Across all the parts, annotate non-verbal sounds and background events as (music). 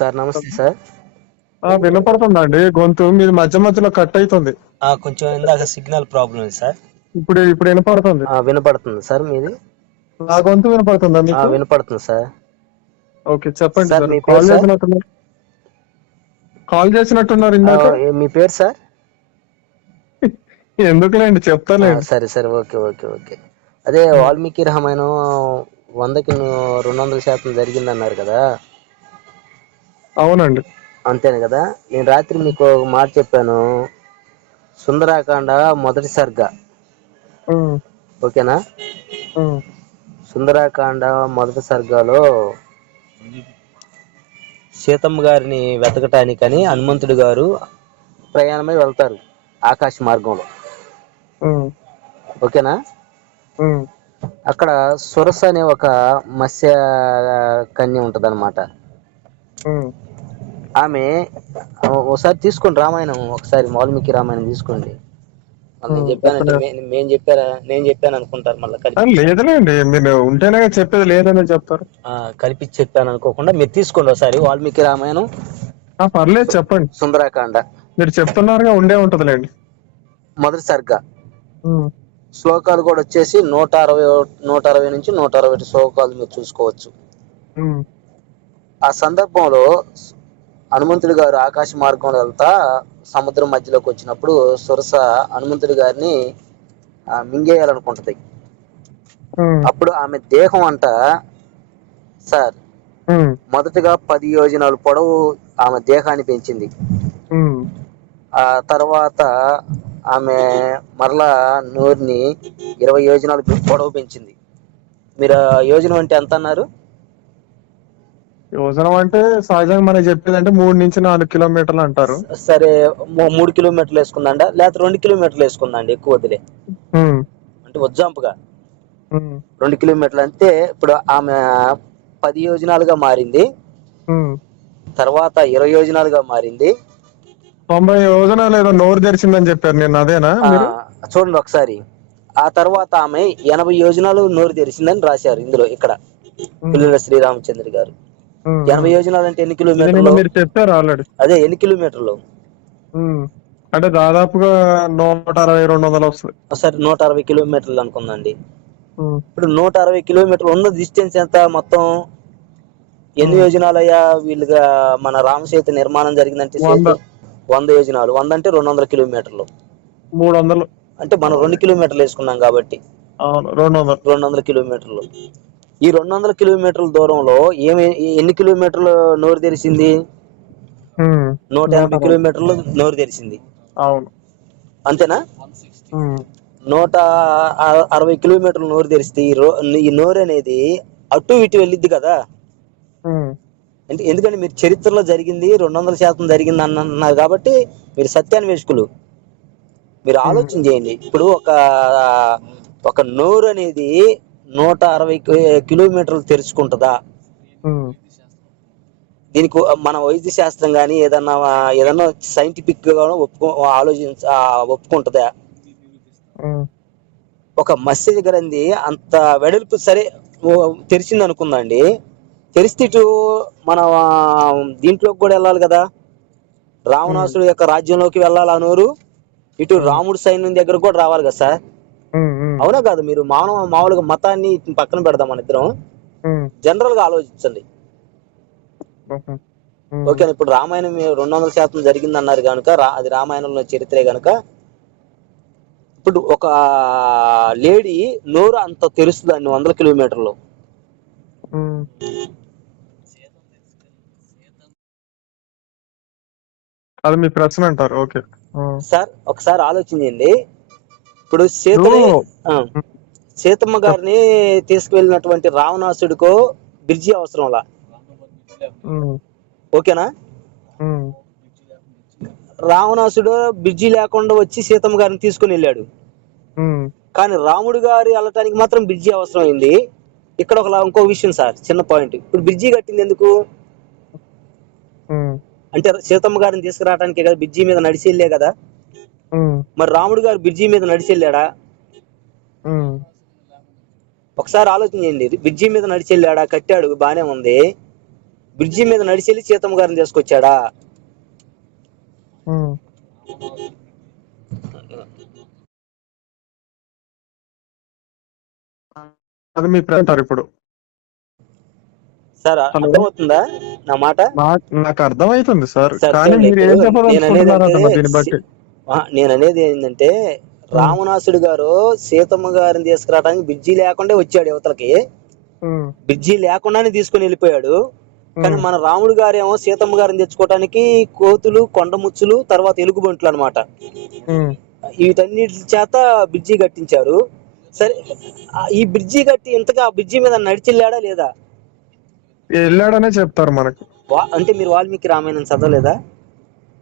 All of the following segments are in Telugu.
సార్ నమస్తే సార్. వినపడుతుందండి. గొంతు మీది మధ్య మధ్యలో కట్ అవుతుంది ఆ, కొంచెం ఇందాక సిగ్నల్ ప్రాబ్లం ఉంది సార్. ఇప్పుడు ఇప్పుడు వినపడుతుంది. వినపడుతుంది సార్ మీది? నా గొంతు వినపడుతుందా మీకు? వినపడుతుంది సార్. ఓకే చెప్పండి సార్, కాల్? చేసినట్టున్నారు. కాల్ చేసినట్టున్నారు ఇందాక? మీ పేరు సార్? (laughs) ఎందుకులేండి చెప్తాలేండి సరే సరే ఓకే ఓకే ఓకే. అదే వాల్మీకి రామాయణం వందకి రెండు వందల శాతం జరిగింది అన్నారు కదా. అవునండి. అంతేనే కదా? నేను రాత్రి మీకు ఒక మాట చెప్పాను. సుందరాకాండ మొదటి సర్గ. ఉమ్, ఓకేనా? ఉమ్, సుందరాకాండ మొదటి సర్గాలో సీతమ్మ గారిని వెతకటానికని హనుమంతుడు గారు ప్రయాణమై వెళ్తారు ఆకాశ మార్గంలో. ఉమ్, ఓకేనా? ఉమ్, అక్కడ సురస అనే ఒక మత్స్య కన్య ఉంటది ఉమ్. ఆమె ఒకసారి తీసుకోండి రామాయణం ఒకసారి వాల్మీకి రామాయణం తీసుకోండి. నేను చెప్పానంటే నేను చెప్పారా నేను చెప్పాను అనుకుంటారు మళ్ళీ ఆ, కలిపి లేదులేండి మీరు ఉంటేనే చెప్పేది లేదని చెప్తారు. కలిపి చెప్పాను అనుకోకుండా మీరు తీసుకోండి ఒకసారి వాల్మీకి రామాయణం. పర్లేదు చెప్పండి. సుందరాకాండ. మీరు చెప్తున్నారుగా ఉండే ఉంటదిలేండి. మొదటి సర్గ ఉమ్, శ్లోకాలు కూడా వచ్చేసి నూట అరవై నూట అరవై నుంచి నూట అరవై శ్లోకాలు మీరు చూసుకోవచ్చు. ఆ సందర్భంలో హనుమంతుడి గారు ఆకాశ మార్గంలో వెళ్తా సముద్రం మధ్యలోకి వచ్చినప్పుడు సురస హనుమంతుడి గారిని మింగేయాలనుకుంటది. అప్పుడు ఆమె దేహం అంట సార్ మొదటగా పది యోజనాలు పొడవు ఆమె దేహాన్ని పెంచింది. ఆ తర్వాత ఆమె మరలా నోరుని ఇరవై యోజనాలు పొడవు పెంచింది. మీరు యోజనం అంటే ఎంత అన్నారు యోజనం అంటే సహజంగా మనకి చెప్పేది అంటే మూడు నుంచి నాలుగు కిలోమీటర్లు అంటారు. సరే మూడు కిలోమీటర్లు వేసుకుందండ లేకపోతే రెండు కిలోమీటర్లు వేసుకుందండి ఎక్కువ వదిలే. అంటే ఉజ్జాంపుగా రెండు కిలోమీటర్లు అంటే ఇప్పుడు ఆమె పది యోజనాలుగా మారింది. తర్వాత ఇరవై యోజనాలుగా మారింది. తొంభై యోజనాలు ఏదో నోరు తెరిచిందని చెప్పారు నేను అదేనా చూడండి ఒకసారి. ఆ తర్వాత ఆమె ఎనభై యోజనాలు నోరు తెరిచిందని రాశారు ఇందులో ఇక్కడ. పిల్లల శ్రీరామచంద్ర గారు. ఎనభై యోజనాలు అంటే ఎన్ని కిలోమీటర్లు? మీరు చెప్పారు ఆల్రెడీ అదే ఎన్ని కిలోమీటర్లు? అంటే దాదాపుగా నూట అరవై రెండు వందలు వస్తుంది. సరే నూట అరవై కిలోమీటర్లు అనుకుందండి. ఇప్పుడు నూట అరవై కిలోమీటర్లు ఉన్న డిస్టెన్స్ ఎంత మొత్తం? ఎన్ని యోజనాలయ్యా వీళ్ళుగా మన రామసేతు నిర్మాణం జరిగిందంటే వంద. యోజనాలు. వంద అంటే రెండు వందల కిలోమీటర్లు. మూడు వందలు. అంటే మనం రెండు కిలోమీటర్లు వేసుకున్నాం కాబట్టి. రెండు వందల కిలోమీటర్లు. ఈ రెండు వందల కిలోమీటర్ల దూరంలో ఏమి ఎన్ని కిలోమీటర్లు నోరు తెరిచింది? నూట యాభై కిలోమీటర్లు నోరు తెరిచింది. అవును. అంతేనా? నూట అరవై కిలోమీటర్లు నోరు తెరిస్తే ఈ రో- ఈ నోరు అనేది అటు ఇటు వెళ్ళిద్ది కదా? అంటే ఎందుకంటే మీరు చరిత్రలో జరిగింది రెండు వందల శాతం జరిగింది అన్న- అన్నారు కాబట్టి మీరు సత్యాన్వేషకులు. మీరు ఆలోచన చేయండి. ఇప్పుడు ఒక ఒక నోరు అనేది నూట అరవై కిలోమీటర్లు తెరుచుకుంటుందా? దీనికి మన వైద్య శాస్త్రం కానీ ఏదన్నా ఏదన్నా సైంటిఫిక్గా ఒప్పుకో ఆలోచించ ఒప్పుకుంటుందా? ఒక మత్స్య గ్రంథి అంత వెడల్పు సరే తెరిచింది అనుకుందండి తెరిస్తే ఇటు మన దీంట్లోకి కూడా వెళ్ళాలి కదా? రావణాసుడు యొక్క రాజ్యంలోకి వెళ్ళాలి ఆ నోరు. ఇటు రాముడి సైన్యం దగ్గర కూడా రావాలి కదా సార్? అవునా కాదు మీరు మానవ మామూలుగా మతాన్ని పక్కన పెడదాం మన ఇద్దరం. జనరల్గా ఆలోచించండి. ఓకేనా ఇప్పుడు రామాయణం రెండు వందల శాతం జరిగింది అన్నారు కనుక అది రామాయణంలో చరిత్రే కనుక ఇప్పుడు ఒక లేడీ నోరు అంత తెరుస్తుంది అన్ని వందల కిలోమీటర్లు. అది మీ ప్రశ్న అంటారు ఓకే. సార్ ఒకసారి ఆలోచించండి ఇప్పుడు సీతని ఆ, సీతమ్మ గారిని తీసుకువెళ్ళినటువంటి రావణాసుడికో బ్రిడ్జి అవసరంలా ఓకేనా? రావణాసుడు బ్రిడ్జి లేకుండా వచ్చి సీతమ్మ గారిని తీసుకుని వెళ్ళాడు. కానీ రాముడు గారి వెళ్ళటానికి మాత్రం బ్రిడ్జి అవసరం అయింది. ఇక్కడ ఒక ఇంకో విషయం సార్ చిన్న పాయింట్. ఇప్పుడు బ్రిడ్జి కట్టింది ఎందుకు? అంటే సీతమ్మ గారిని తీసుకురావడానికి కదా బ్రిడ్జి మీద నడిచి వెళ్ళే కదా. మరి రాముడు గారు బ్రిడ్జి మీద నడిచి వెళ్ళాడా ఒకసారి ఆలోచన చేయండి. బ్రిడ్జి మీద నడిచి వెళ్ళాడా కట్టాడు బానే ఉంది. బ్రిడ్జి మీద నడిచి వెళ్ళి సీతమ్మ గారిని తీసుకొచ్చాడా. అది మీ ఇప్పుడు. సార్. అర్థమవుతుందా నా మాట? నాకు అర్థమవుతుంది సార్. కానీ మీరు ఏం అనేది దీన్ని బట్టి? నేను అనేది ఏంటంటే రావణాసుడు గారు సీతమ్మ గారిని తీసుకురావడానికి బ్రిడ్జి లేకుండా వచ్చాడు యువతలకి. బ్రిడ్జి లేకుండానే తీసుకొని వెళ్ళిపోయాడు. కానీ మన రాముడు గారేమో సీతమ్మ గారిని తెచ్చుకోవడానికి కోతులు కొండముచ్చులు తర్వాత ఎలుగుబంట్లు అనమాట. వీటన్నిటి చేత బ్రిడ్జి కట్టించారు. సరే ఈ బ్రిడ్జి కట్టి ఇంతగా ఆ బ్రిడ్జి మీద నడిచిల్లాడా లేదా? వెళ్ళాడనే చెప్తారు మనకు. అంటే మీరు వాల్మీకి రామాయణం చదవలేదా?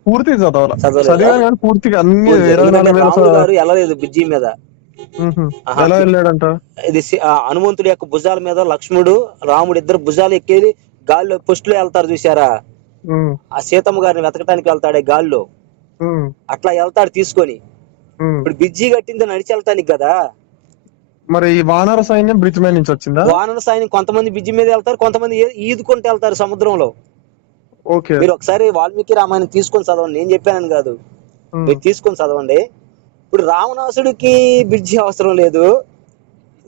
పూర్తిగా చదవాలి. కానీ పూర్తిగా అన్ని ఇరవై నాలుగు వేల వెళ్ళలేదు బ్రిడ్జి మీద. ఎలా వెళ్ళాడంట? ఇది హనుమంతుడి యొక్క భుజాల మీద లక్ష్మణుడు రాముడు ఇద్దరు భుజాలు ఎక్కి గాల్లో పుష్టిలో వెళ్తారు చూసారా ఆ సీతమ్మ గారిని వెతకడానికి వెళ్తాడే గాల్లో. అట్లా వెళ్తాడు తీసుకొని. ఇప్పుడు బ్రిడ్జి కట్టింది నడిచి వెళ్తానికి కదా. మరి ఈ వానర సైన్యం బ్రిడ్జ్ మీద నుంచి వచ్చిందా? వానర సాయం కొంతమంది బ్రిడ్జి మీద వెళ్తారు కొంతమంది ఈదుకుంటూ వెళ్తారు సముద్రంలో. మీరు ఒకసారి వాల్మీకి రామాయణం తీసుకొని చదవండి. నేను చెప్పానని కాదు. మీరు తీసుకొని చదవండి. ఇప్పుడు రావణాసుడికి బ్రిడ్జి అవసరం లేదు.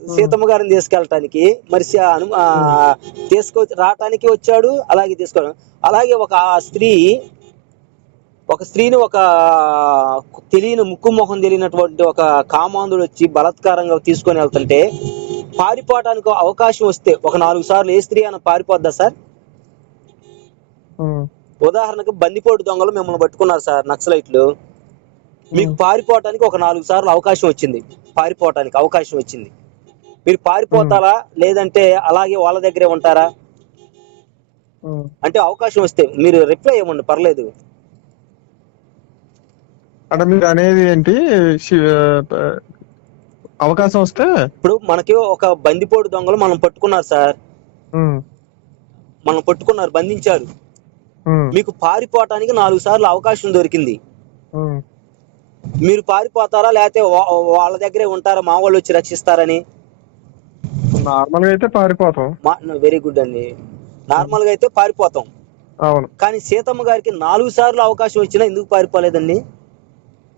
సీతమ్మ గారిని తీసుకెళ్ళటానికి మరి తీసుకొ రావటానికి వచ్చాడు అలాగే తీసుకోవడం అలాగే ఒక స్త్రీ ఒక స్త్రీని ఒక తెలియని ముక్కు మొహం తెలియనటువంటి ఒక కామాంధుడు వచ్చి బలాత్కారంగా తీసుకొని వెళ్తుంటే పారిపోవటానికి అవకాశం వస్తే ఒక నాలుగు సార్లు ఏ స్త్రీ అని పారిపోద్దా సార్? ఉదాహరణకు బందిపోటు దొంగలు మిమ్మల్ని పట్టుకున్నారు సార్ నక్సలైట్లు. మీకు పారిపోవటానికి ఒక నాలుగు సార్లు అవకాశం వచ్చింది. పారిపోవటానికి అవకాశం వచ్చింది. మీరు పారిపోతారా? లేదంటే అలాగే వాళ్ళ దగ్గరే ఉంటారా. అంటే అవకాశం వస్తే మీరు రిప్లై ఇవ్వండి పర్లేదు. అంటే మీరు అనేది ఏంటి? అవకాశం వస్తే ఇప్పుడు మనకి ఒక బందిపోటు దొంగలు మనం పట్టుకున్నారు సార్. మనం పట్టుకున్నారు బంధించారు. మీకు పారిపోవటానికి నాలుగు సార్లు అవకాశం దొరికింది. మీరు పారిపోతారా? లేకపోతే వాళ్ళ దగ్గరే ఉంటారా? మా వాళ్ళు వచ్చి రక్షిస్తారని? నార్మల్గా అయితే పారిపోతాం. వెరీ గుడ్ అండి. నార్మల్గా అయితే పారిపోతాం. అవును. కానీ సీతమ్మ గారికి నాలుగు సార్లు అవకాశం వచ్చినా ఎందుకు పారిపోలేదండి?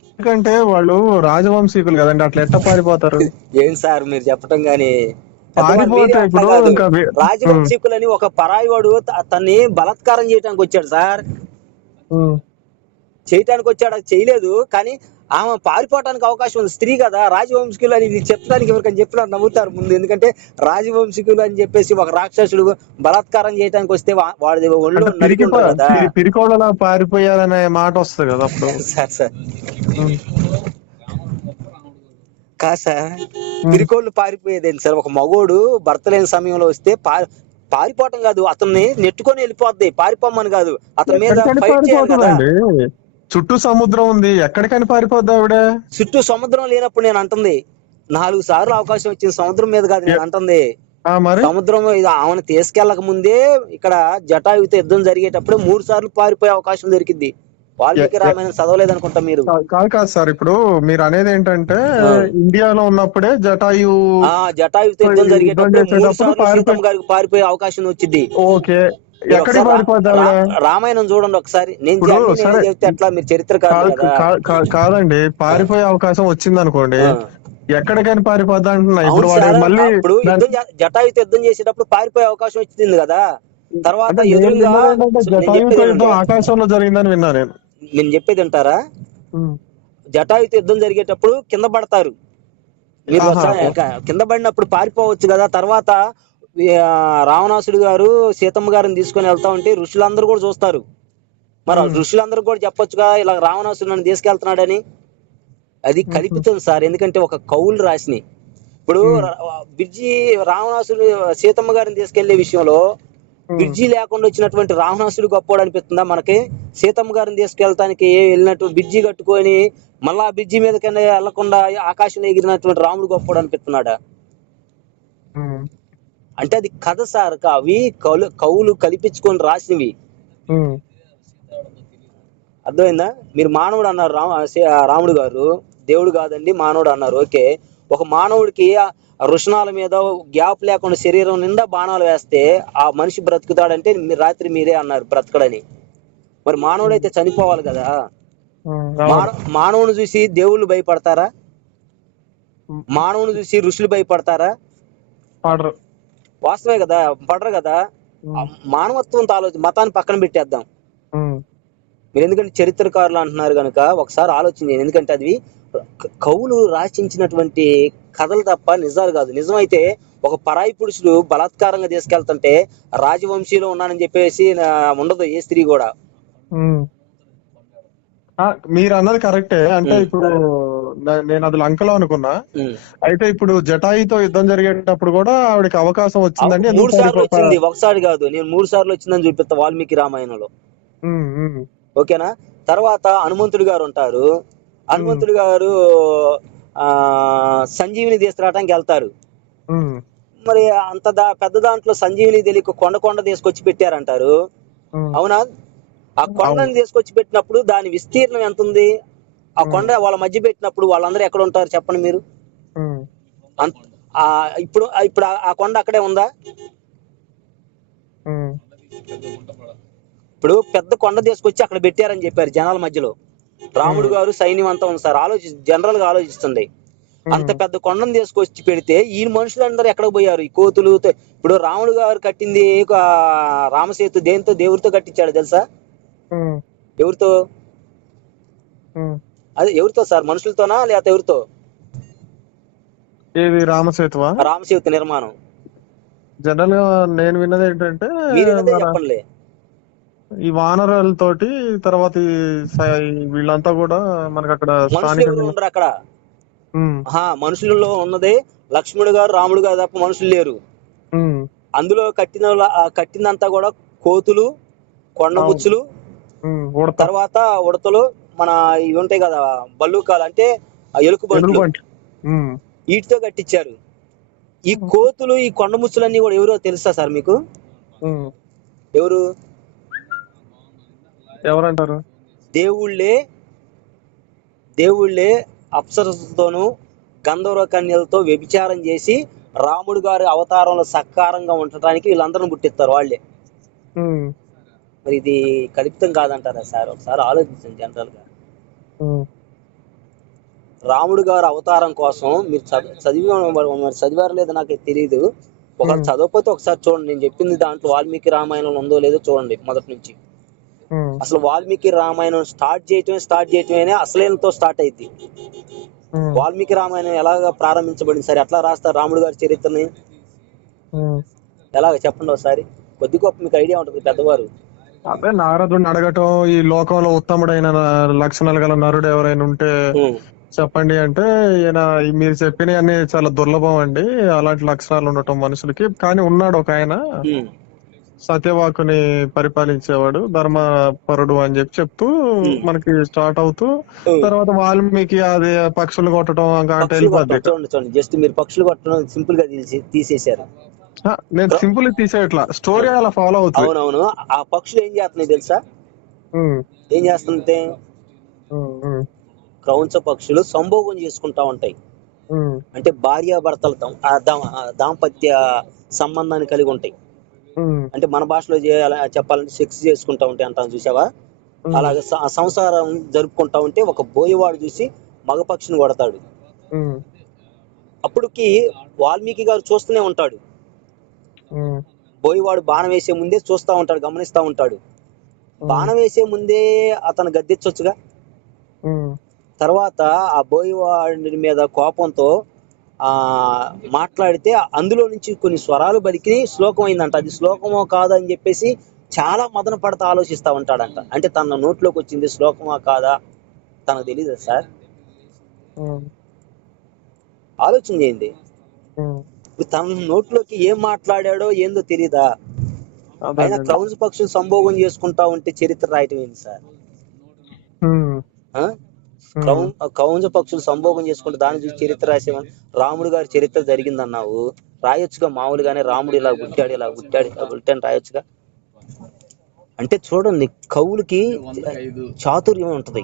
ఎందుకంటే వాళ్ళు రాజవంశీకులు కదండి. అట్లా ఎట్లా పారిపోతారు? (laughs) ఏం సార్ మీరు చెప్పటం గాని రాజవంశీకులని ఒక పరాయివాడు తన్ని బలాత్కారం చేయడానికి వచ్చాడు సార్. చేయటానికి వచ్చాడు అది చేయలేదు కానీ ఆమె పారిపోవటానికి అవకాశం ఉంది. స్త్రీ కదా రాజవంశీకులు అని ఇది చెప్పడానికి ఎవరికని చెప్పినా నమ్ముతారు ముందు. ఎందుకంటే రాజవంశీకులు అని చెప్పేసి ఒక రాక్షసుడు బలాత్కారం చేయడానికి వస్తే వాడి ఒళ్ళు కదా. పారిపోయారనే మాట వస్తుంది కదా అప్పుడు. Sir sir. కాదు సార్ పిరికోళ్ళు పారిపోయేదేంటి సార్? ఒక మగోడు భర్త లేని సమయంలో వస్తే పారిపోవటం కాదు. అతన్ని నెట్టుకొని వెళ్ళిపోద్ది. పారిపోమని కాదు. అతని మీద ఎక్కడికని ఫైట్ చేయాలి కదా. చుట్టూ సముద్రం ఉంది. ఎక్కడికని పారిపోద్ది ఆవిడ. చుట్టూ సముద్రం లేనప్పుడు నేను అంటుంది నాలుగు సార్లు అవకాశం వచ్చింది సముద్రం మీద కాదు నేను అంటుంది. సముద్రం ఇది ఆమెను తీసుకెళ్ళక ముందే ఇక్కడ జటాయుతో యుద్ధం జరిగేటప్పుడు మూడు సార్లు పారిపోయే అవకాశం దొరికింది వాల్మీకి రామాయణం చదవలేదు అనుకుంటా మీరు? కాదు కాదు సార్. ఇప్పుడు మీరు అనేది ఏంటంటే. ఇండియాలో ఉన్నప్పుడే జటాయు ఆ జటాయుతో యుద్ధం జరిగేటప్పుడు పారిపోయి- గారికి పారిపోయే అవకాశం వచ్చింది. ఓకే. రా- రామాయణం చూడండి ఒకసారి. నేను ఇప్పుడు. చెప్తే ఎట్లా మీరు చరిత్ర కాదండి. పారిపోయే అవకాశం వచ్చింది అనుకోండి. ఎక్కడికైనా పారిపోద్దా అంటున్నా. ఇప్పుడు వాడు మళ్ళీ జ- జటాయుతో యుద్ధం చేసేటప్పుడు పారిపోయే అవకాశం వచ్చింది కదా. తర్వాత. ఆకాశంలో జరిగిందని విన్నా నేను. నేను చెప్పేది ఉమ్. జటాయుతో యుద్ధం జరిగేటప్పుడు కింద పడతారు. మీరు కింద పడినప్పుడు పారిపోవచ్చు కదా. తర్వాత రావణాసుడు గారు సీతమ్మ గారిని తీసుకొని వెళ్తా ఉంటే ఋషులందరూ కూడా చూస్తారు. మరి. ఋషులందరూ కూడా చెప్పొచ్చుగా ఇలా రావణాసుడు నన్ను తీసుకెళ్తున్నాడని. అది కల్పితం సార్. ఎందుకంటే ఒక కౌలు రాసిని. ఇప్పుడు బిర్జి రావణాసుడు సీతమ్మ గారిని తీసుకెళ్ళే విషయంలో ఉమ్. బిర్జి లేకుండా వచ్చినటువంటి రావణాసుడు గొప్పోడు అనిపిస్తుందా మనకి? సీతమ్మ గారిని తీసుకెళ్తానికి వెళ్ళినట్టు బిర్జి కట్టుకొని మళ్ళా ఆ మీద కింద వెళ్ళకుండా ఆకాశం ఎగిరినటువంటి రాముడు గొప్పోడు అనిపిస్తున్నాడా? ఉమ్. అంటే అది కథ సార్ అవి కౌలు కవులు కల్పించుకొని రాసినవి. ఉమ్. అర్థమైందా? మీరు మానవుడు అన్నారు రాముడు గారు. దేవుడు కాదండి మానవుడు అన్నారు. ఓకే. ఒక మానవుడికి ఆ వృషణాల మీద గ్యాప్ లేకుండా శరీరం నిండా బాణాలు వేస్తే ఆ మనిషి బ్రతుకుతాడంటే రాత్రి మీరే అన్నారు బ్రతకడని. మరి మానవుడైతే చనిపోవాలి కదా? మానవుని చూసి దేవుళ్ళు భయపడతారా? మానవుని చూసి ఋషులు భయపడతారా? పాడరు. వాస్తవే కదా పడరు కదా? మానవత్వంతో ఆలోచన మతాన్ని పక్కన పెట్టేద్దాం. మీరు ఎందుకంటే చరిత్రకారులు అంటున్నారు కనుక ఒకసారి ఆలోచించండి ఎందుకంటే అది కవులు రాసించినటువంటి కథలు తప్ప నిజాలు కాదు. నిజమైతే ఒక పరాయి పురుషుడు బలాత్కారంగా తీసుకెళ్తుంటే రాజవంశీలో ఉన్నానని చెప్పేసి ఉండదు ఏ స్త్రీ కూడా. మీరు అన్నది కరెక్టే. అంటే. ఇప్పుడు నేను అది లంకలో అనుకున్నా. అయితే ఇప్పుడు జటాయితో యుద్ధం జరిగేటప్పుడు కూడా ఆవిడకి అవకాశం వచ్చిందండి. మూడు సార్లు వచ్చింది. ఒకసారి కాదు. నేను మూడు సార్లు వచ్చిందని చూపిస్తా వాల్మీకి రామాయణంలో. ఓకేనా? తర్వాత హనుమంతుడు గారు ఉంటారు. హనుమంతుడు గారు సంజీవిని తీసుకురావడానికి వెళ్తారు. మరి అంత దా పెద్ద దాంట్లో సంజీవిని తెలియక కొండ కొండ తీసుకొచ్చి పెట్టారంటారు. అవునా? ఆ కొండని తీసుకొచ్చి పెట్టినప్పుడు దాని విస్తీర్ణం ఎంత ఉంది ఆ కొండ వాళ్ళ మధ్య పెట్టినప్పుడు వాళ్ళందరూ ఎక్కడ ఉంటారు చెప్పండి మీరు? ఇప్పుడు ఇప్పుడు ఆ- కొండ అక్కడే ఉందా? ఇప్పుడు పెద్ద కొండ తీసుకొచ్చి అక్కడ పెట్టారని చెప్పారు జనాల మధ్యలో. రాముడు గారు సైన్యం అంతా ఉంది సార్. ఆలోచి జనరల్గా ఆలోచిస్తుంది. అంత పెద్ద కొండను తీసుకొచ్చి పెడితే ఈ మనుషులందరూ ఎక్కడికి పోయారు? ఈ కోతులు ఇప్పుడు రాముడు గారు కట్టింది ఒక రామసేతు దేంతో దేవుడితో కట్టించాడు తెలుసా? ఎవరితో. అదే ఎవరితో సార్? మనుషులతోనా లేకపోతే ఎవరితో? ఏది రామసేతువా? రామసేతు నిర్మాణం. జనరల్గా నేను విన్నది ఏంటంటే చెప్పండి. ఈ వానరులతోటి తర్వాత వీళ్ళంతా కూడా మనకు అక్కడ. స్థానిక అక్కడ మనుషులలో ఉన్నదే లక్ష్మణుడు గారు రాముడు గారు తప్ప మనుషులు లేరు. అందులో కట్టిన కట్టినంతా కూడా కోతులు కొండముచ్చులు తర్వాత ఉడతలు మన ఇవి ఉంటాయి కదా బల్లూకాలు అంటే ఎలుక. ఉమ్, వీటితో కట్టించారు. ఈ కోతులు ఈ కొండముచ్చులన్నీ కూడా ఎవరో తెలుసా సార్ మీకు. ఎవరు? ఎవరంటారు? దేవుళ్ళే దేవుళ్ళే అప్సరసతోనూ గంధర్వ కన్యలతో వ్యభిచారం చేసి రాముడు గారి అవతారంలో సక్కారంగా ఉండటానికి వీళ్ళందరిని పుట్టిస్తారు వాళ్ళే. మరి ఇది కల్పితం కాదంటారా సార్? ఒకసారి ఆలోచించండి జనరల్గా రాముడు గారి అవతారం కోసం మీరు చదివి చదివారో లేదో నాకు తెలియదు ఒకవేళ Hmm. చదవకపోతే ఒకసారి చూడండి. నేను చెప్పింది దాంట్లో వాల్మీకి రామాయణం ఉందో లేదో చూడండి మొదటి నుంచి. అసలు వాల్మీకి రామాయణం స్టార్ట్ చేయటమే స్టార్ట్ చేయటమే అసలేనతో స్టార్ట్ అయింది. ఉమ్, వాల్మీకి రామాయణం ఎలాగ ప్రారంభించబడింది సరే? ఎట్లా రాస్తారు రాముడు గారి చరిత్రని? ఉమ్. ఎలాగ చెప్పండి ఒకసారి. కొద్ది గొప్ప మీకు ఐడియా ఉంటుంది పెద్దవారు. అదే నారదుడిని అడగటం ఈ లోకంలో ఉత్తముడైన లక్షణాలు గల నరుడు ఎవరైనా ఉంటే చెప్పండి అంటే ఈయన మీరు చెప్పినవన్నీ చాలా దుర్లభం అండి. అలాంటి లక్షణాలు ఉండటం మనుషులకి. కానీ ఉన్నాడు ఒక ఆయన. సత్యవాకుని పరిపాలించేవాడు ధర్మపరుడు అని చెప్పి చెప్తూ మనకి స్టార్ట్ అవుతూ. తర్వాత వాల్మీకి అది పక్షులు కొట్టడం వెళ్ళిపోద్ది. జస్ట్ మీరు పక్షులు కొట్టడం సింపుల్గా తీసి తీసేశారు. నేను సింపుల్ తీసేయట్లా. స్టోరీ అలా ఫాలో అవుతుంది. అవునవును. ఆ పక్షులు ఏం చేస్తున్నాయి తెలుసా? ఏం చేస్తుంటే క్రౌంచ పక్షులు సంభోగం చేసుకుంటా ఉంటాయి. అంటే భార్యాభర్తల దాంపత్య సంబంధాన్ని కలిగి ఉంటాయి. అంటే మన భాషలో చేయాల చెప్పాలంటే సెక్స్ చేసుకుంటా ఉంటాయి అంటాం చూసావా? అలాగే సంసారం జరుపుకుంటా ఉంటే ఒక బోయవాడు చూసి మగ పక్షిని కొడతాడు అప్పటికి వాల్మీకి గారు చూస్తూనే ఉంటాడు. బోయవాడు బాణం వేసే ముందే చూస్తా ఉంటాడు గమనిస్తా ఉంటాడు. బాణం వేసే ముందే అతను గద్దెచ్చొచ్చుగా తర్వాత ఆ బోయవాడి మీద కోపంతో మాట్లాడితే అందులో నుంచి కొన్ని స్వరాలు బలికి శ్లోకం అయిందంట అది శ్లోకమో కాదా అని చెప్పేసి చాలా మదన పడతా ఆలోచిస్తా ఉంటాడంట. అంటే తన నోట్లోకి వచ్చింది శ్లోకమా కాదా? తనకు తెలియదు సార్? ఆలోచన చేయండి. తన నోట్లోకి ఏం మాట్లాడాడో ఏందో తెలియదా ఆయన. క్రౌన్స్ పక్షులు సంభోగం చేసుకుంటా ఉంటే చరిత్ర రాయటం ఏంటి సార్? క్రౌంజ పక్షులు సంభోగం చేసుకుంటే దాని చూసి చరిత్ర రాసేమని రాముడు గారి చరిత్ర జరిగిందన్నావు. రాయొచ్చుగా మామూలుగానే రాముడు ఇలా పుట్టాడు ఇలా పుట్టాడు ఇలా పుట్టాడు రాయొచ్చుగా? అంటే చూడండి కవులకి చాతుర్యం ఉంటది.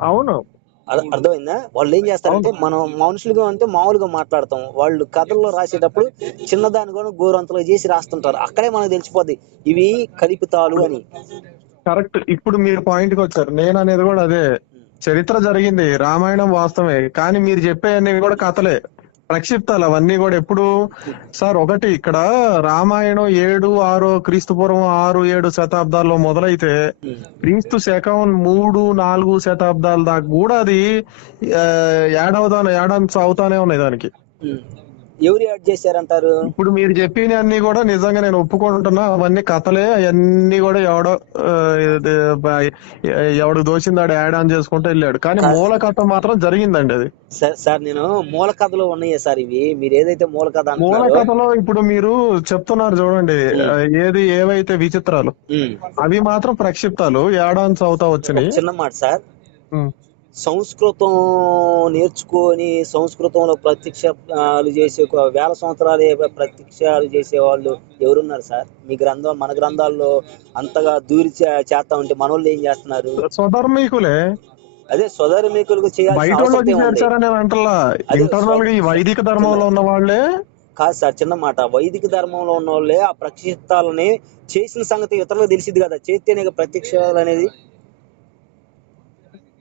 అవును. అర్థ- అర్థమైందా? వాళ్ళు ఏం చేస్తారంటే మనం మనుషులుగా అంటే మామూలుగా మాట్లాడతాం. వాళ్ళు కథల్లో రాసేటప్పుడు చిన్నదాని కూడా గోరంతలో చేసి రాస్తుంటారు. అక్కడే మనకు తెలిసిపోద్ది ఇవి కల్పితాలు అని. కరెక్ట్. ఇప్పుడు మీరు పాయింట్కి వచ్చారు. నేను అనేది కూడా అదే చరిత్ర జరిగింది. రామాయణం వాస్తవమే. కానీ మీరు చెప్పే అన్ని కూడా కథలే. ప్రక్షిప్తాలు అవన్నీ కూడా ఎప్పుడు సార్ ఒకటి ఇక్కడ రామాయణం ఏడు ఆరు క్రీస్తుపూర్వం ఆరు ఏడు శతాబ్దాల్లో మొదలైతే క్రీస్తు శకం మూడు నాలుగు శతాబ్దాల దాకా కూడా అది ఏడవదా ఏడాది అవుతానే ఉన్నాయి దానికి. ఎవరు యాడ్ చేశారంటారు? ఇప్పుడు మీరు చెప్పిన అన్ని కూడా నిజంగా నేను ఒప్పుకుంటున్నా. అవన్నీ కథలే అవన్నీ కూడా ఎవడో ఎవడు దోచిందాడు యాడ్ ఆన్ చేసుకుంటూ వెళ్ళాడు. కానీ మూల కథ మాత్రం జరిగిందండి అది. సార్ నేను మూల కథలో ఉన్నాయి సార్ ఇవి. మీరు ఏదైతే మూల కథ మూల కథలో ఇప్పుడు మీరు చెప్తున్నారు చూడండి. ఏది ఏవైతే విచిత్రాలు. అవి మాత్రం ప్రక్షిప్తాలు. ఏడాన్స్ అవుతా వచ్చినాయి. చిన్న మాట సార్. సంస్కృతం నేర్చుకొని సంస్కృతంలో ప్రత్యక్షాలు చేసే వేల సంవత్సరాలు ప్రత్యక్షాలు చేసే వాళ్ళు ఎవరున్నారు సార్? మీ గ్రంథం మన గ్రంథాల్లో అంతగా దూరి చేస్తా ఉంటే మనోళ్ళు ఏం చేస్తున్నారు? స్వధర్మీకులే అదే గా ఈ వైదిక ధర్మంలో ఉన్న వాళ్ళే కాదు సార్ చిన్న మాట. వైదిక ధర్మంలో ఉన్న వాళ్ళే ఆ ప్రక్షిప్తాలని చేసిన సంగతి ఇతరులకు తెలిసింది కదా. చేస్తేనే ప్రత్యక్షాలు అనేది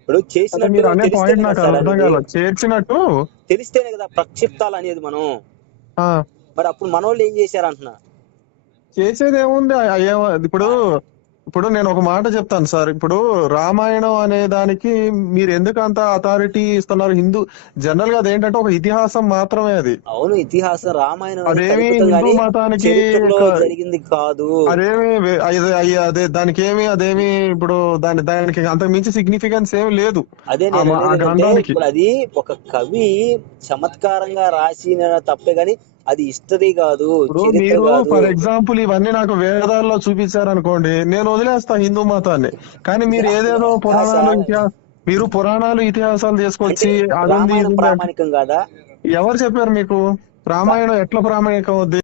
ఇప్పుడు మీరు అనే పాయింట్ నాకు అర్థం. కాల చేర్చినట్టు తెలిస్తేనే కదా ప్రక్షిప్తాలు అనేది మనం. మరి అప్పుడు మనోళ్ళు ఏం చేశారు అంటున్నా చేసేది ఏముంది ఇప్పుడు ఇప్పుడు నేను ఒక మాట చెప్తాను సార్. ఇప్పుడు రామాయణం అనే దానికి మీరు ఎందుకు అంత అథారిటీ ఇస్తున్నారు? హిందూ జనరల్గా అదేంటంటే ఒక ఇతిహాసం మాత్రమే అది. అవును ఇతిహాసం రామాయణం అదేమి హిందూ మతానికి జరిగింది కాదు. అదేమి అదే దానికి ఏమి అదేమి ఇప్పుడు దాని దానికి అంతకు మించి సిగ్నిఫికెన్స్ ఏమి లేదు. అదే అది ఒక కవి చమత్కారంగా రాసిన తప్పే గాని అది హిస్టరీ కాదు మీరు ఫర్ ఎగ్జాంపుల్ ఇవన్నీ నాకు వేదాల్లో చూపించారనుకోండి నేను వదిలేస్తా హిందూ మతాన్ని. కానీ మీరు ఏదేదో పురాణాలు మీరు పురాణాలు ఇతిహాసాలు తీసుకొచ్చి ప్రామాణికం కాదా? ఎవరు చెప్పారు మీకు? రామాయణం ఎట్లా ప్రామాణికం అవుద్ది?